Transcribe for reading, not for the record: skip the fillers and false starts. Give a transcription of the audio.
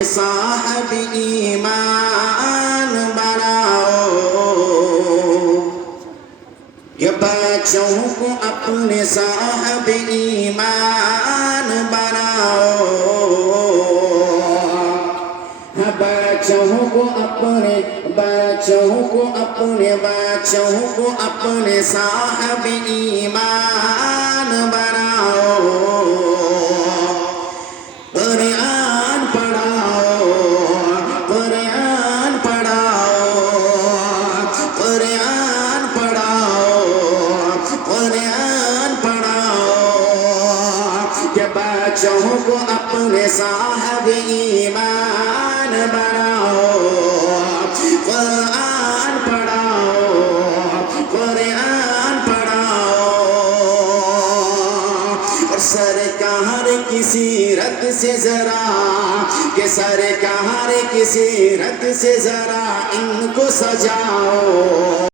صاحب ایمان بناؤ کہ بچوں کو اپنے صاحب ایمان بناؤ بچوں کو اپنے صاحب ایمان بناؤ قرآن پڑھاؤ قرآن پڑھاؤ قرآن پڑھاؤ قرآن پڑھاؤ کہ بچوں کو اپنے صاحب ایمان بناؤ قرآن پڑھاؤ قرآن پڑھاؤ اور سرکار کی سیرت سے ذرا کہ سرکار کی سیرت سے ذرا ان کو سجاؤ